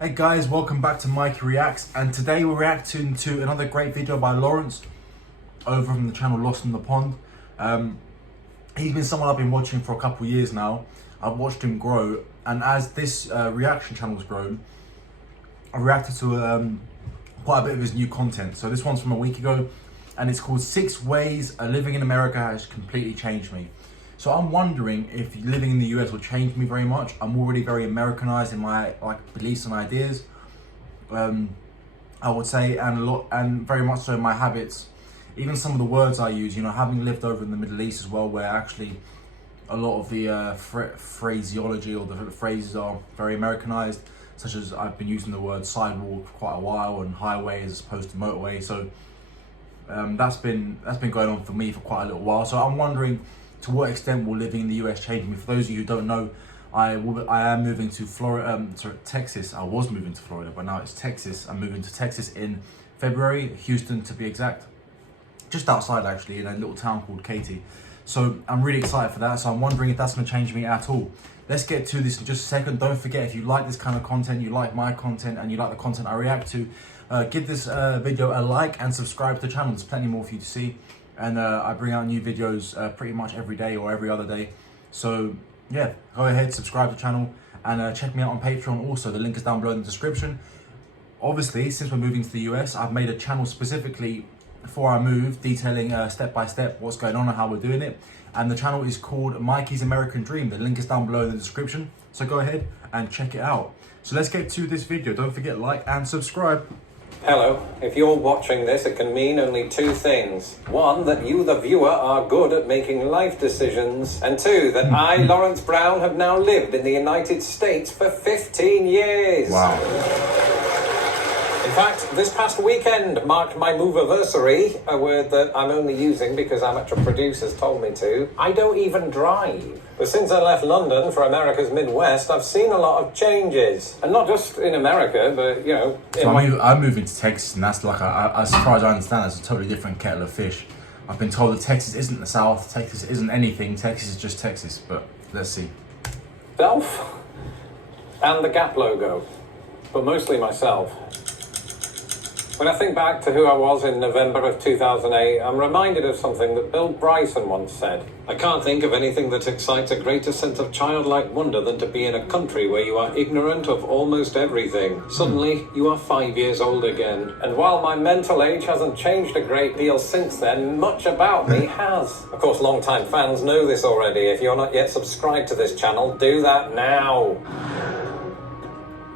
Hey guys, welcome back to Mikey Reacts, and today we're reacting to another great video by Laurence over from the channel Lost in the Pond. He's been someone I've been watching for a couple of years now. I've watched him grow, and as this reaction channel's grown, I reacted to quite a bit of his new content. So this one's from a week ago, and it's called 6 Ways Living in America Has Completely Changed Me. So I'm wondering if living in the US will change me very much. I'm already very Americanized in my beliefs and ideas, I would say, and very much so in my habits. Even some of the words I use, having lived over in the Middle East as well, where actually a lot of the phraseology or the phrases are very Americanized, such as I've been using the word sidewalk for quite a while and highway as opposed to motorway. So that's been going on for me for quite a little while. So I'm wondering, to what extent will living in the US change me? For those of you who don't know, I am moving to Texas. I was moving to Florida, but now it's Texas. I'm moving to Texas in February, Houston to be exact. Just outside actually, in a little town called Katy. So I'm really excited for that. So I'm wondering if that's gonna change me at all. Let's get to this in just a second. Don't forget, if you like this kind of content, you like my content, and you like the content I react to, give this video a like and subscribe to the channel. There's plenty more for you to see. And I bring out new videos pretty much every day or every other day. So yeah, go ahead, subscribe to the channel, and check me out on Patreon also. The link is down below in the description. Obviously, since we're moving to the US, I've made a channel specifically for our move, detailing step by step what's going on and how we're doing it. And the channel is called Mikey's American Dream. The link is down below in the description. So go ahead and check it out. So let's get to this video. Don't forget, like and subscribe. Hello. If you're watching this, it can mean only two things. One, that you, the viewer, are good at making life decisions. And two, that I, Laurence Brown, have now lived in the United States for 15 years. Wow. In fact, this past weekend marked my move-anniversary, a word that I'm only using because amateur producers told me to. I don't even drive. But since I left London for America's Midwest, I've seen a lot of changes. And not just in America, but, So I'm moving to Texas, and that's like, as far as I understand, that's a totally different kettle of fish. I've been told that Texas isn't the South, Texas isn't anything, Texas is just Texas, but let's see. Self and the Gap logo, but mostly myself. When I think back to who I was in November of 2008, I'm reminded of something that Bill Bryson once said. I can't think of anything that excites a greater sense of childlike wonder than to be in a country where you are ignorant of almost everything. Suddenly, you are 5 years old again. And while my mental age hasn't changed a great deal since then, much about me has. Of course, long-time fans know this already. If you're not yet subscribed to this channel, do that now.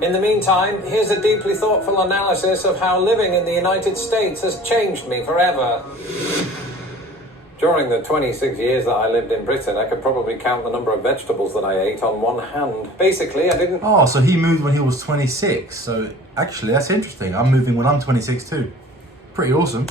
In the meantime, here's a deeply thoughtful analysis of how living in the United States has changed me forever. During the 26 years that I lived in Britain, I could probably count the number of vegetables that I ate on one hand. Basically, I didn't... Oh, so he moved when he was 26. So actually, that's interesting. I'm moving when I'm 26 too. Pretty awesome.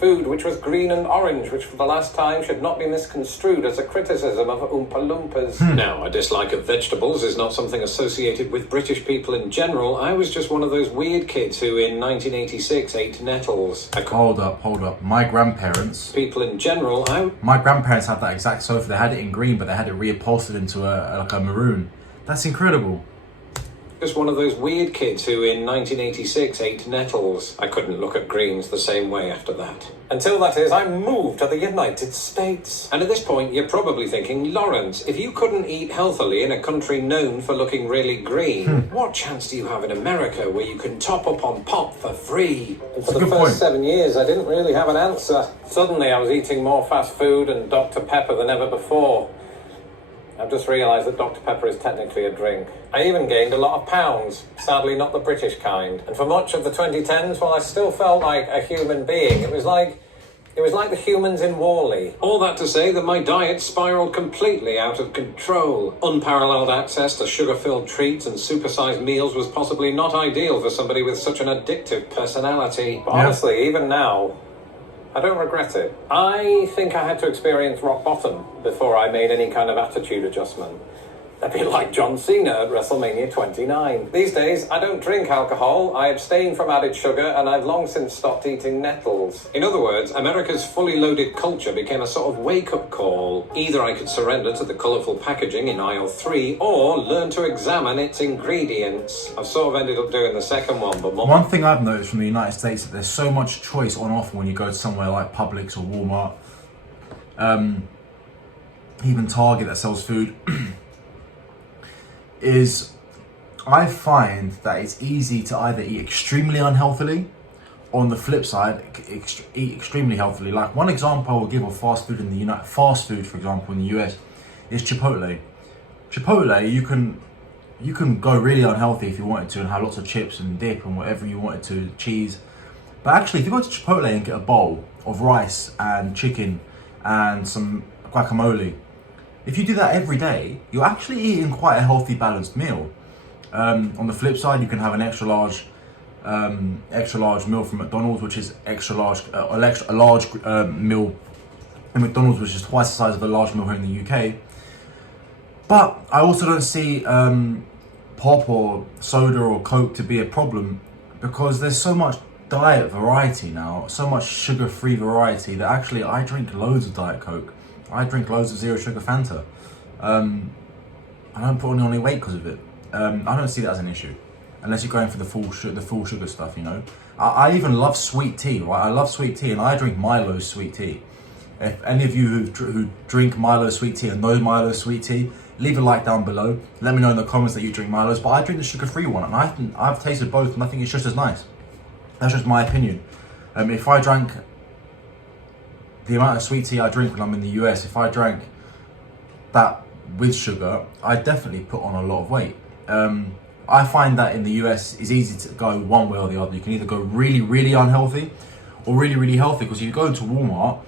Food which was green and orange, which for the last time should not be misconstrued as a criticism of Oompa Loompas. Now, a dislike of vegetables is not something associated with British people in general. I was just one of those weird kids who in 1986 ate nettles. Hold up. My grandparents... People in general, My grandparents had that exact sofa. They had it in green, but they had it reupholstered into a maroon. That's incredible. Just one of those weird kids who in 1986 ate nettles. I couldn't look at greens the same way after that. Until, that is, I moved to the United States. And at this point, you're probably thinking, Laurence, if you couldn't eat healthily in a country known for looking really green, what chance do you have in America where you can top up on pop for free? And for the first 7 years, I didn't really have an answer. Suddenly, I was eating more fast food and Dr. Pepper than ever before. I've just realised that Dr. Pepper is technically a drink. I even gained a lot of pounds, sadly not the British kind. And for much of the 2010s, while I still felt like a human being, it was like the humans in Wall-E. All that to say that my diet spiraled completely out of control. Unparalleled access to sugar-filled treats and supersized meals was possibly not ideal for somebody with such an addictive personality. But honestly, even now, I don't regret it. I think I had to experience rock bottom before I made any kind of attitude adjustment. A bit like John Cena at WrestleMania 29. These days, I don't drink alcohol, I abstain from added sugar, and I've long since stopped eating nettles. In other words, America's fully loaded culture became a sort of wake-up call. Either I could surrender to the colourful packaging in aisle 3, or learn to examine its ingredients. I've sort of ended up doing the second one, but one thing I've noticed from the United States is that there's so much choice on offer when you go to somewhere like Publix or Walmart, even Target that sells food. Is I find that it's easy to either eat extremely unhealthily, or on the flip side, eat extremely healthily. Like one example I will give of fast food in the fast food, for example, in the US, is Chipotle. Chipotle, you can go really unhealthy if you wanted to and have lots of chips and dip and whatever you wanted to, cheese. But actually, if you go to Chipotle and get a bowl of rice and chicken and some guacamole, if you do that every day, you're actually eating quite a healthy, balanced meal. On the flip side, you can have an extra large meal from McDonald's, which is a large meal in McDonald's, which is twice the size of a large meal here in the UK. But I also don't see pop or soda or Coke to be a problem, because there's so much diet variety now, so much sugar-free variety, that actually I drink loads of Diet Coke. I drink loads of zero sugar Fanta. I don't put on any weight because of it. I don't see that as an issue, unless you're going for the full sugar stuff, you know. I even love sweet tea, right? I love sweet tea, and I drink Milo's sweet tea. If any of you who drink Milo's sweet tea and know Milo's sweet tea, leave a like down below. Let me know in the comments that you drink Milo's, but I drink the sugar-free one, and I've tasted both, and I think it's just as nice. That's just my opinion. If I drank the amount of sweet tea I drink when I'm in the US, if I drank that with sugar, I definitely put on a lot of weight. I find that in the US, it's easy to go one way or the other. You can either go really, really unhealthy or really, really healthy. Because if you go into Walmart,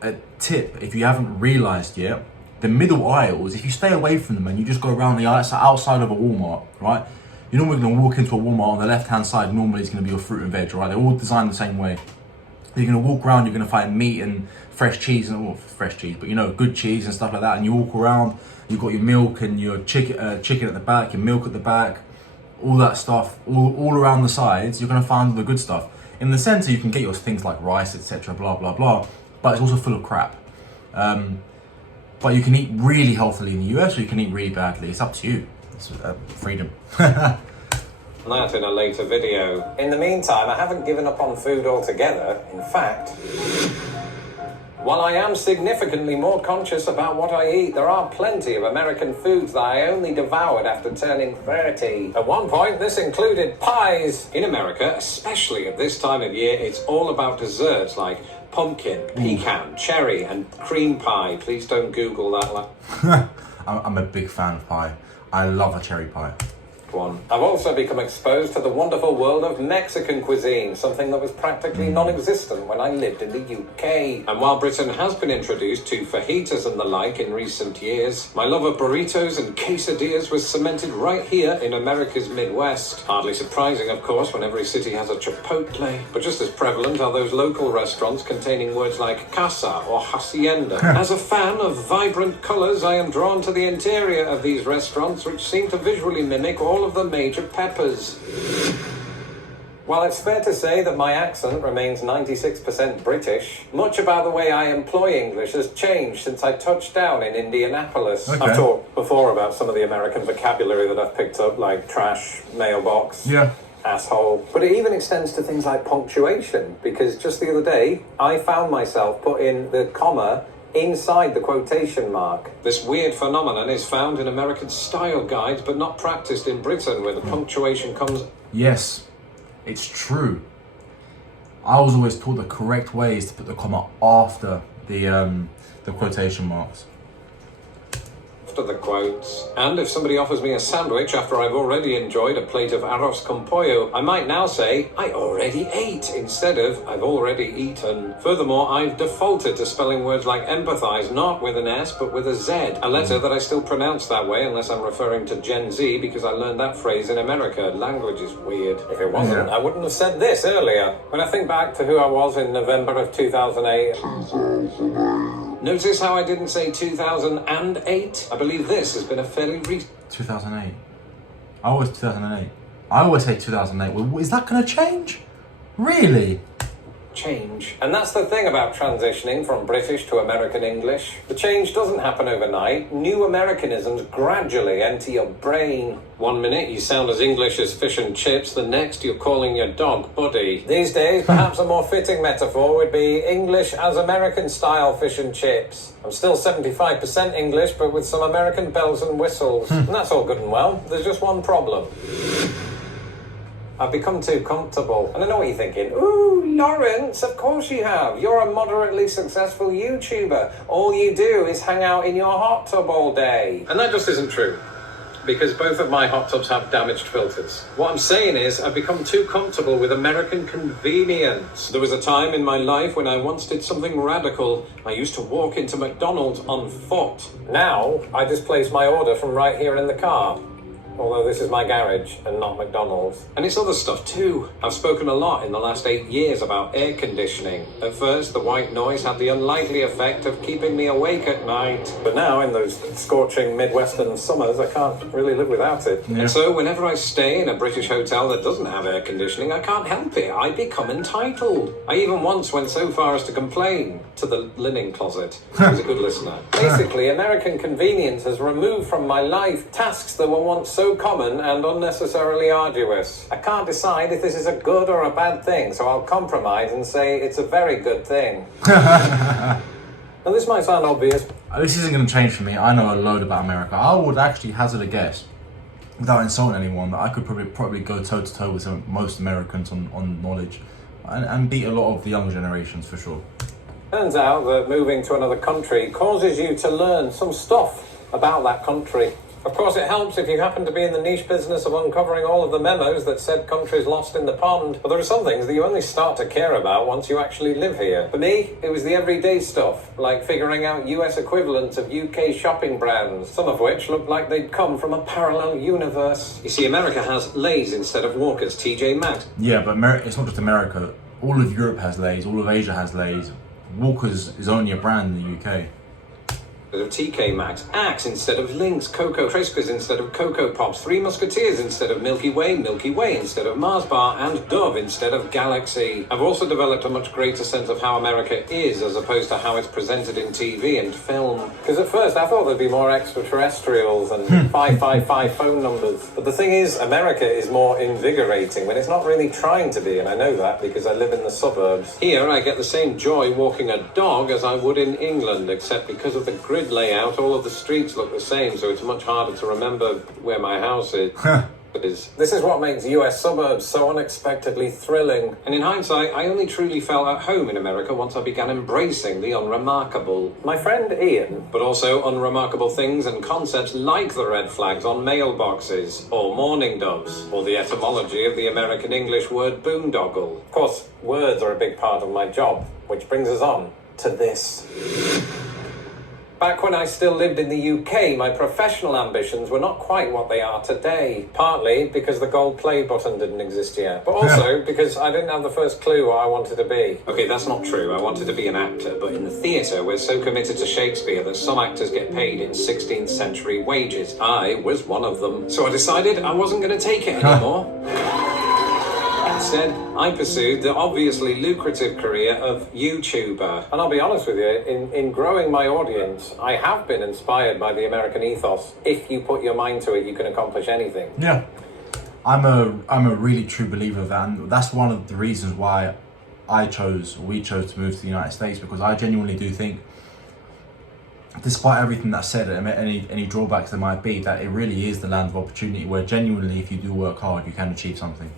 a tip, if you haven't realized yet, the middle aisles, if you stay away from them and you just go around the outside of a Walmart, right? You're normally going to walk into a Walmart, on the left-hand side, normally it's going to be your fruit and veg, right? They're all designed the same way. You're going to walk around, you're going to find meat and fresh cheese, and well, fresh cheese, but you know, good cheese and stuff like that. And you walk around, you've got your milk and your chicken at the back, your milk at the back, all that stuff, all around the sides. You're going to find all the good stuff. In the center, you can get your things like rice, etc., blah blah blah. But it's also full of crap. But you can eat really healthily in the US, or you can eat really badly. It's up to you. It's freedom. That in a later video. In the meantime, I haven't given up on food altogether. In fact, while I am significantly more conscious about what I eat, there are plenty of American foods that I only devoured after turning 30. At one point, this included pies. In America, especially at this time of year, it's all about desserts like pumpkin, pecan, cherry, and cream pie. Please don't Google that. I'm a big fan of pie. I love a cherry pie. One. I've also become exposed to the wonderful world of Mexican cuisine, something that was practically non-existent when I lived in the UK. And while Britain has been introduced to fajitas and the like in recent years, my love of burritos and quesadillas was cemented right here in America's Midwest. Hardly surprising, of course, when every city has a Chipotle. But just as prevalent are those local restaurants containing words like casa or hacienda. As a fan of vibrant colours, I am drawn to the interior of these restaurants, which seem to visually mimic all of the major peppers. While it's fair to say that my accent remains 96% British, much about the way I employ English has changed since I touched down in Indianapolis. Okay. I've talked before about some of the American vocabulary that I've picked up, like trash, mailbox, asshole. But it even extends to things like punctuation, because just the other day, I found myself putting the comma inside the quotation mark. This weird phenomenon is found in American style guides, but not practiced in Britain, where the punctuation comes... Yes, it's true. I was always taught the correct way is to put the comma after the quotation marks. After the quotes. And if somebody offers me a sandwich after I've already enjoyed a plate of arroz con pollo, I might now say, I already ate, instead of, I've already eaten. Furthermore, I've defaulted to spelling words like empathize, not with an S, but with a Z. A letter that I still pronounce that way, unless I'm referring to Gen Z, because I learned that phrase in America. Language is weird. If it wasn't, I wouldn't have said this earlier. When I think back to who I was in November of 2008... Notice how I didn't say 2008? I believe this has been a fairly recent... 2008. I always 2008. I always say 2008. Well, is that going to change? Really? change. And that's the thing about transitioning from British to American English. The change doesn't happen overnight. New Americanisms gradually enter your brain. One minute you sound as English as fish and chips, the next you're calling your dog Buddy. These days, perhaps a more fitting metaphor would be English as American-style fish and chips. I'm still 75% English, but with some American bells and whistles. And that's all good and well. There's just one problem. I've become too comfortable. And I know what you're thinking. Ooh, Laurence, of course you have. You're a moderately successful YouTuber. All you do is hang out in your hot tub all day. And that just isn't true. Because both of my hot tubs have damaged filters. What I'm saying is, I've become too comfortable with American convenience. There was a time in my life when I once did something radical. I used to walk into McDonald's on foot. Now, I just place my order from right here in the car. Although this is my garage and not McDonald's. And it's other stuff too. I've spoken a lot in the last 8 years about air conditioning. At first, the white noise had the unlikely effect of keeping me awake at night. But now, in those scorching Midwestern summers, I can't really live without it. Yeah. And so, whenever I stay in a British hotel that doesn't have air conditioning, I can't help it. I become entitled. I even once went so far as to complain to the linen closet. He was a good listener. Basically, American convenience has removed from my life tasks that were once so common and unnecessarily arduous. I can't decide if this is a good or a bad thing, so I'll compromise and say it's a very good thing. Now this might sound obvious. This isn't going to change for me. I know a load about America. I would actually hazard a guess, without insulting anyone, that I could probably go toe-to-toe with most Americans on knowledge and beat a lot of the younger generations for sure. Turns out that moving to another country causes you to learn some stuff about that country. Of course, it helps if you happen to be in the niche business of uncovering all of the memos that said countries lost in the pond. But there are some things that you only start to care about once you actually live here. For me, it was the everyday stuff, like figuring out US equivalents of UK shopping brands, some of which looked like they'd come from a parallel universe. You see, America has Lay's instead of Walker's, TJ Maxx. Yeah, but it's not just America. All of Europe has Lay's, all of Asia has Lay's. Walker's is only a brand in the UK. Of TK Maxx, Axe instead of Lynx, Cocoa Krispies instead of Cocoa Pops, Three Musketeers instead of Milky Way instead of Mars Bar, and Dove instead of Galaxy. I've also developed a much greater sense of how America is as opposed to how it's presented in TV and film. Because at first I thought there'd be more extraterrestrials and 555 phone numbers. But the thing is, America is more invigorating when it's not really trying to be, and I know that because I live in the suburbs. Here I get the same joy walking a dog as I would in England, except because of the grid layout, all of the streets look the same, so it's much harder to remember where my house is. This is what makes US suburbs so unexpectedly thrilling. And in hindsight, I only truly felt at home in America once I began embracing the unremarkable. My friend Ian, but also unremarkable things and concepts like the red flags on mailboxes, or mourning doves, or the etymology of the American English word boondoggle. Of course, words are a big part of my job, which brings us on to this. Back when I still lived in the UK, my professional ambitions were not quite what they are today. Partly because the gold play button didn't exist yet, but also because I didn't have the first clue what I wanted to be. Okay, that's not true. I wanted to be an actor, but in the theatre, we're so committed to Shakespeare that some actors get paid in 16th century wages. I was one of them. So I decided I wasn't going to take it anymore. Instead, I pursued the obviously lucrative career of YouTuber. And I'll be honest with you, in growing my audience, I have been inspired by the American ethos. If you put your mind to it, you can accomplish anything. Yeah. I'm a really true believer of that, and that's one of the reasons why we chose to move to the United States, because I genuinely do think, despite everything that's said and any drawbacks there might be, that it really is the land of opportunity where genuinely, if you do work hard, you can achieve something.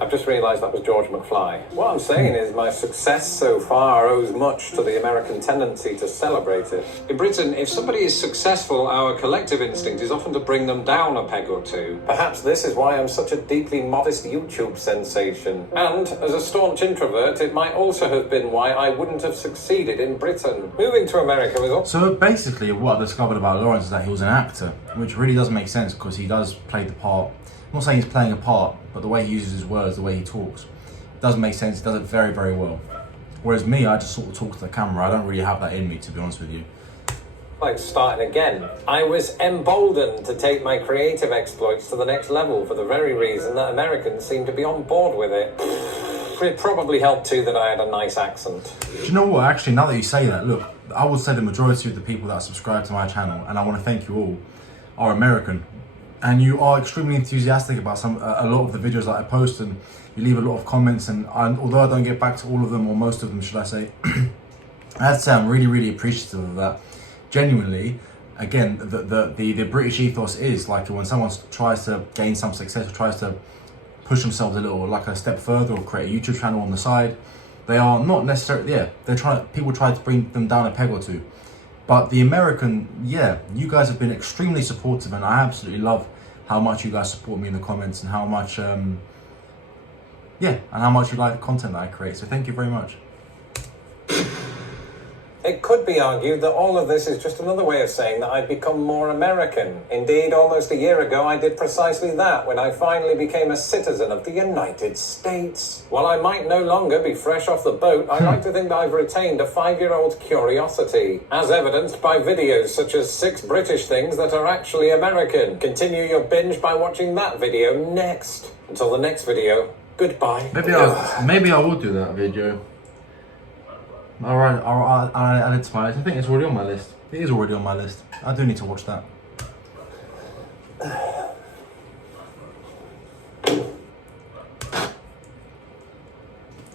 I've just realised that was George McFly. What I'm saying is my success so far owes much to the American tendency to celebrate it. In Britain, if somebody is successful, our collective instinct is often to bring them down a peg or two. Perhaps this is why I'm such a deeply modest YouTube sensation. And, as a staunch introvert, it might also have been why I wouldn't have succeeded in Britain. Moving to America was also... So basically, what I discovered about Laurence is that he was an actor, which really doesn't make sense because he does play the part. I'm not saying he's playing a part, but the way he uses his words, the way he talks, doesn't make sense. He does it very, very well. Whereas me, I just sort of talk to the camera. I don't really have that in me, to be honest with you. Like starting again. I was emboldened to take my creative exploits to the next level for the very reason that Americans seem to be on board with it. It probably helped too that I had a nice accent. Do you know what? Actually, now that you say that, look, I would say the majority of the people that subscribe to my channel, and I want to thank you all, are American. And you are extremely enthusiastic about a lot of the videos that I post, and you leave a lot of comments, and although I don't get back to all of them, or most of them should I say, I have to say I'm really, really appreciative of that. Genuinely, again, the British ethos is like when someone tries to gain some success, or tries to push themselves a little, like a step further, or create a YouTube channel on the side, they are not necessarily, people try to bring them down a peg or two. But the American, you guys have been extremely supportive, and I absolutely love how much you guys support me in the comments, and how much, and how much you like the content that I create. So thank you very much. It could be argued that all of this is just another way of saying that I've become more American. Indeed, almost a year ago, I did precisely that when I finally became a citizen of the United States. While I might no longer be fresh off the boat, I like to think that I've retained a 5-year-old curiosity, as evidenced by videos such as 6 British things that are actually American. Continue your binge by watching that video next. Until the next video, goodbye. Maybe I will do that video. Alright, I'll add it to my list. I think it's already on my list. It is already on my list. I do need to watch that.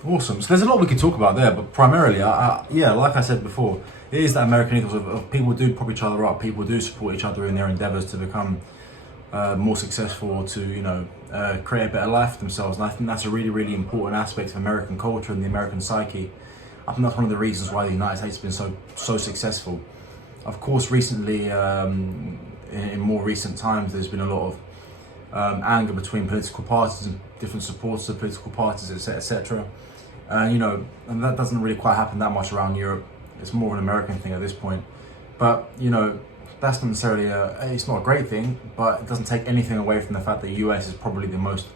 Awesome. So there's a lot we could talk about there, but primarily, like I said before, it is that American ethos of people do prop each other up. People do support each other in their endeavours to become more successful, or to create a better life for themselves. And I think that's a really, really important aspect of American culture and the American psyche. I think that's one of the reasons why the United States has been so successful. Of course, recently, in more recent times, there's been a lot of anger between political parties and different supporters of political parties, etc. And that doesn't really quite happen that much around Europe. It's more of an American thing at this point. But that's not necessarily it's not a great thing, but it doesn't take anything away from the fact that the US is probably the most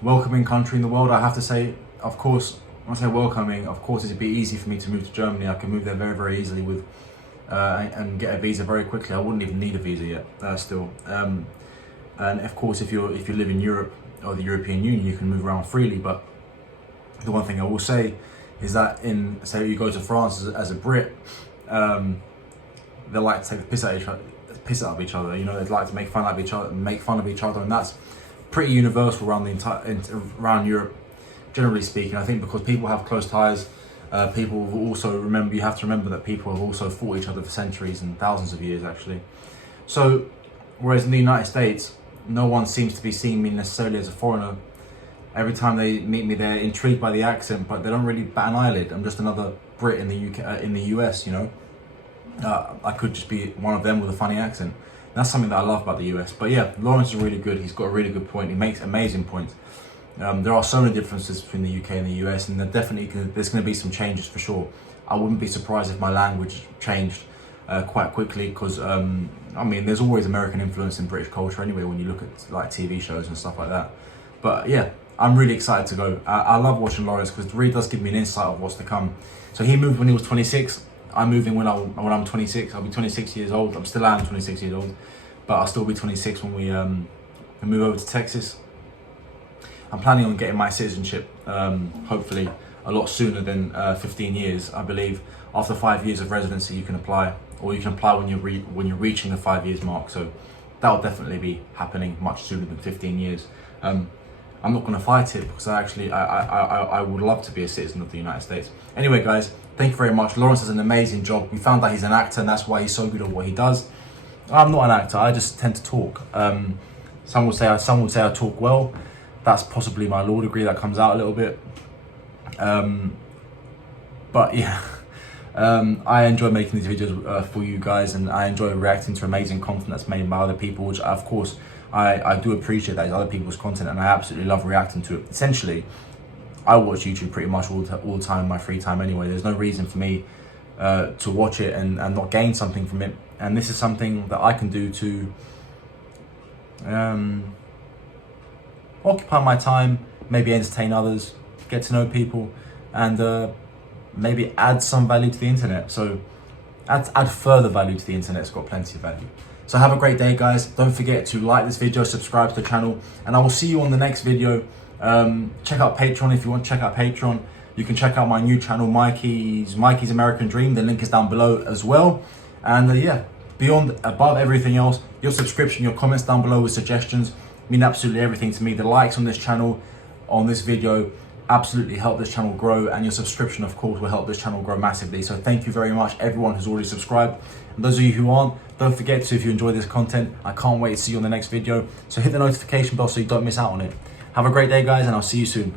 welcoming country in the world. I have to say, of course. When I say welcoming, of course, it'd be easy for me to move to Germany. I can move there very, very easily with and get a visa very quickly. I wouldn't even need a visa yet, still. And of course, if you live in Europe or the European Union, you can move around freely. But the one thing I will say is that say you go to France as a Brit, they like to take the piss out of each other. They'd like to make fun of each other, and that's pretty universal around Europe. Generally speaking, I think because people have close ties, people will also you have to remember that people have also fought each other for centuries and thousands of years, actually. So, whereas in the United States, no one seems to be seeing me necessarily as a foreigner. Every time they meet me, they're intrigued by the accent, but they don't really bat an eyelid. I'm just another Brit in the UK, in the US, I could just be one of them with a funny accent. That's something that I love about the US. But yeah, Laurence is really good. He's got a really good point. He makes amazing points. There are so many differenes between the UK and the US, and there's going to be some changes for sure. I wouldn't be surprised if my language changed quite quickly, because there's always American influence in British culture anyway when you look at like TV shows and stuff like that. But yeah, I'm really excited to go. I love watching Laurence because it really does give me an insight of what's to come. So he moved when he was 26. I'm moving when I'm 26. I'll be 26 years old. I'm still 26 years old, but I'll still be 26 when we move over to Texas. I'm planning on getting my citizenship, hopefully a lot sooner than 15 years. I believe after 5 years of residency, you can apply, or you can apply when you're reaching the 5 years mark. So that will definitely be happening much sooner than 15 years. I'm not going to fight it because I would love to be a citizen of the United States. Anyway, guys, thank you very much. Laurence does an amazing job. We found out he's an actor, and that's why he's so good at what he does. I'm not an actor. I just tend to talk. Some would say I talk well. That's possibly my law degree that comes out a little bit. But yeah, I enjoy making these videos for you guys, and I enjoy reacting to amazing content that's made by other people, which of course I do appreciate. That is other people's content, and I absolutely love reacting to it. Essentially, I watch YouTube pretty much all the time in my free time anyway. There's no reason for me to watch it and not gain something from it. And this is something that I can do to occupy my time, maybe entertain others, get to know people, and maybe add some value to the internet. So add further value to the internet. It's got plenty of value. So have a great day, guys. Don't forget to like this video, subscribe to the channel, and I will see you on the next video. Check out Patreon if you want to check out Patreon. You can check out my new channel, Mikey's American Dream. The link is down below as well. And yeah, above everything else, your subscription, your comments down below with suggestions mean absolutely everything to me. The likes on this channel, on this video, absolutely help this channel grow, and your subscription, of course, will help this channel grow massively. So thank you very much, everyone who's already subscribed. And those of you who aren't, don't forget to, if you enjoy this content. I can't wait to see you on the next video. So hit the notification bell so you don't miss out on it. Have a great day, guys, and I'll see you soon.